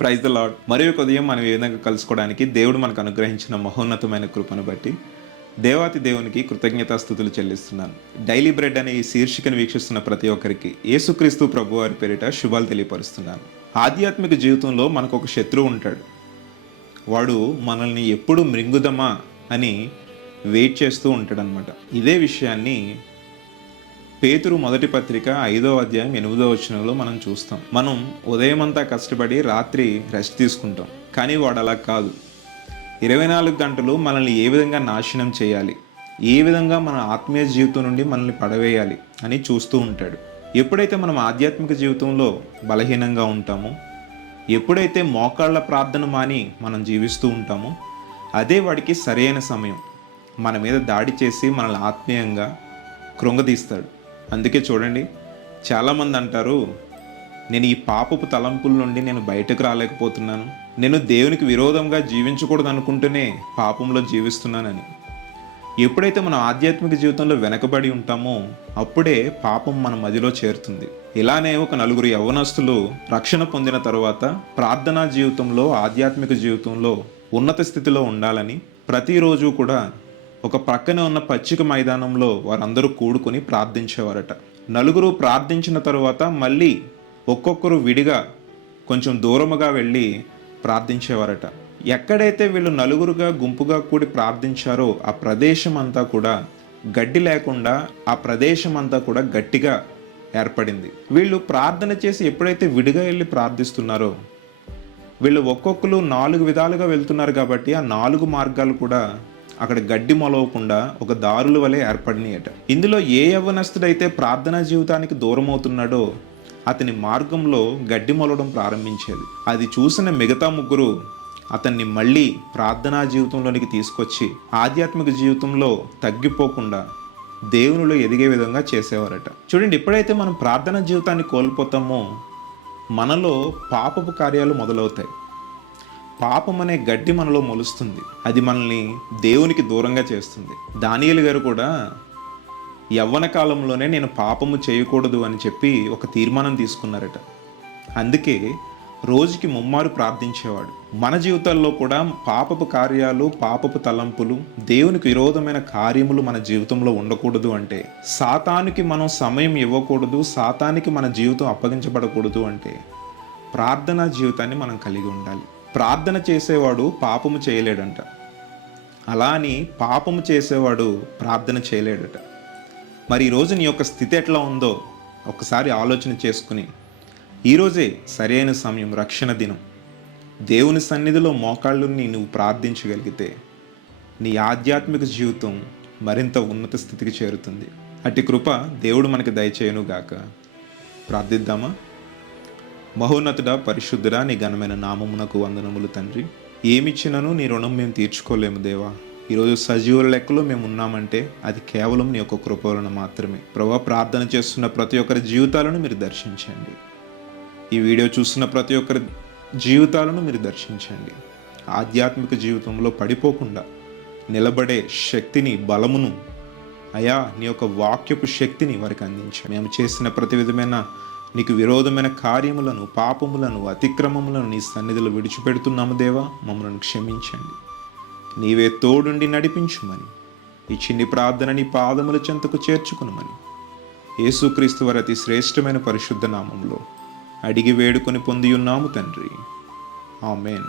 Praise the lord. మరి ఒక ఉదయం మనం ఈ విధంగా కలుసుకోవడానికి దేవుడు మనకు అనుగ్రహించిన మహోన్నతమైన కృపను బట్టి దేవాతి దేవునికి కృతజ్ఞతాస్తుతులు చెల్లిస్తున్నాను. డైలీ బ్రెడ్ అనే ఈ శీర్షికను వీక్షిస్తున్న ప్రతి ఒక్కరికి యేసుక్రీస్తు ప్రభు వారి పేరిట శుభాలు తెలియపరుస్తున్నాను. ఆధ్యాత్మిక జీవితంలో మనకు ఒక శత్రువు ఉంటాడు. వాడు మనల్ని ఎప్పుడు మృంగుదమా అని వెయిట్ చేస్తూ ఉంటాడనమాట. ఇదే విషయాన్ని పేతురు మొదటి పత్రిక 5వ అధ్యాయం 8వ వచనంలో మనం చూస్తాం. మనం ఉదయమంతా కష్టపడి రాత్రి రెస్ట్ తీసుకుంటాం, కానీ వాడు అలా కాదు. 24 గంటలు మనల్ని ఏ విధంగా నాశనం చేయాలి, ఏ విధంగా మన ఆత్మీయ జీవితం నుండి మనల్ని పడవేయాలి అని చూస్తూ ఉంటాడు. ఎప్పుడైతే మనం ఆధ్యాత్మిక జీవితంలో బలహీనంగా ఉంటామో, ఎప్పుడైతే మోకాళ్ళ ప్రార్థన మాని మనం జీవిస్తూ ఉంటామో, అదే వాడికి సరైన సమయం మన మీద దాడి చేసి మనల్ని ఆత్మీయంగా కృంగదీస్తాడు. అందుకే చూడండి, చాలామంది అంటారు, నేను ఈ పాపపు తలంపుల నుండి నేను బయటకు రాలేకపోతున్నాను, నేను దేవునికి విరోధంగా జీవించకూడదు అనుకుంటూనే పాపంలో జీవిస్తున్నానని. ఎప్పుడైతే మనం ఆధ్యాత్మిక జీవితంలో వెనకబడి ఉంటామో అప్పుడే పాపం మన మదిలో చేరుతుంది. ఇలానే ఒక నలుగురు యవ్వనస్తులు రక్షణ పొందిన తరువాత ప్రార్థనా జీవితంలో, ఆధ్యాత్మిక జీవితంలో ఉన్నత స్థితిలో ఉండాలని ప్రతిరోజు కూడా ఒక ప్రక్కనే ఉన్న పచ్చిక మైదానంలో వారందరూ కూడుకొని ప్రార్థించేవారట. నలుగురు ప్రార్థించిన తరువాత మళ్ళీ ఒక్కొక్కరు విడిగా కొంచెం దూరముగా వెళ్ళి ప్రార్థించేవారట. ఎక్కడైతే వీళ్ళు నలుగురుగా గుంపుగా కూడి ప్రార్థించారో ఆ ప్రదేశం అంతా కూడా గడ్డి లేకుండా, ఆ ప్రదేశం అంతా కూడా గట్టిగా ఏర్పడింది. వీళ్ళు ప్రార్థన చేసి ఎప్పుడైతే విడిగా వెళ్ళి ప్రార్థిస్తున్నారో, వీళ్ళు ఒక్కొక్కరు 4 విధాలుగా వెళ్తున్నారు కాబట్టి ఆ 4 మార్గాలు కూడా అక్కడ గడ్డి మొలవకుండా ఒక దారుల వలె ఏర్పడినాయట. ఇందులో ఏ యవ్వనస్తుడైతే ప్రార్థనా జీవితానికి దూరం అవుతున్నాడో అతని మార్గంలో గడ్డి మొలవడం ప్రారంభించేది. అది చూసిన మిగతా ముగ్గురు అతన్ని మళ్ళీ ప్రార్థనా జీవితంలోనికి తీసుకొచ్చి ఆధ్యాత్మిక జీవితంలో తగ్గిపోకుండా దేవునిలో ఎదిగే విధంగా చేసేవారట. చూడండి, ఎప్పుడైతే మనం ప్రార్థనా జీవితాన్ని కోల్పోతామో మనలో పాపపు కార్యాలు మొదలవుతాయి. పాపం అనే గడ్డి మనలో మొలుస్తుంది. అది మనల్ని దేవునికి దూరంగా చేస్తుంది. దానియేలు గారు కూడా యవ్వన కాలంలోనే నేను పాపము చేయకూడదు అని చెప్పి ఒక తీర్మానం తీసుకున్నారట. అందుకే రోజుకి ముమ్మారు ప్రార్థించేవాడు. మన జీవితాల్లో కూడా పాపపు కార్యాలు, పాపపు తలంపులు, దేవునికి విరోధమైన కార్యములు మన జీవితంలో ఉండకూడదు అంటే, సాతానికి మనం సమయం ఇవ్వకూడదు, సాతానికి మన జీవితం అప్పగించబడకూడదు అంటే ప్రార్థనా జీవితాన్ని మనం కలిగి ఉండాలి. ప్రార్థన చేసేవాడు పాపము చేయలేడంట. అలా అని పాపము చేసేవాడు ప్రార్థన చేయలేడట. మరి ఈరోజు నీ యొక్క స్థితి ఎట్లా ఉందో ఒకసారి ఆలోచన చేసుకుని, ఈరోజే సరైన సమయం, రక్షణ దినం, దేవుని సన్నిధిలో మోకాళ్ళుని నువ్వు ప్రార్థించగలిగితే నీ ఆధ్యాత్మిక జీవితం మరింత ఉన్నత స్థితికి చేరుతుంది. అట్టి కృప దేవుడు మనకి దయచేయునుగాక. ప్రార్థిద్దామా? మహోన్నతుడా, పరిశుద్ధుడా, నీ ఘనమైన నామమునకు వందనములు తండ్రి. ఏమిచ్చినను నీ రుణం మేము తీర్చుకోలేము దేవా. ఈరోజు సజీవుల లెక్కలో మేము ఉన్నామంటే అది కేవలం నీ యొక్క కృప వలన మాత్రమే. ప్రభువా, ప్రార్థన చేస్తున్న ప్రతి ఒక్కరి జీవితాలను మీరు దర్శించండి. ఈ వీడియో చూస్తున్న ప్రతి ఒక్కరి జీవితాలను మీరు దర్శించండి. ఆధ్యాత్మిక జీవితంలో పడిపోకుండా నిలబడే శక్తిని, బలమును అయా నీ యొక్క వాక్యపు శక్తిని వారికి అందించండి. మేము చేసిన ప్రతి విధమైన నీకు విరోధమైన కార్యములను, పాపములను, అతిక్రమములను నీ సన్నిధిలో విడిచిపెడుతున్నాము దేవా. మమ్మల్ని క్షమించండి. నీవే తోడుండి నడిపించుమని ఈ చిన్ని ప్రార్థన నీ పాదముల చెంతకు చేర్చుకునమని యేసుక్రీస్తు వారి అతి శ్రేష్టమైన పరిశుద్ధ నామంలో అడిగి వేడుకొని పొంది ఉన్నాము తండ్రి. ఆమేన్.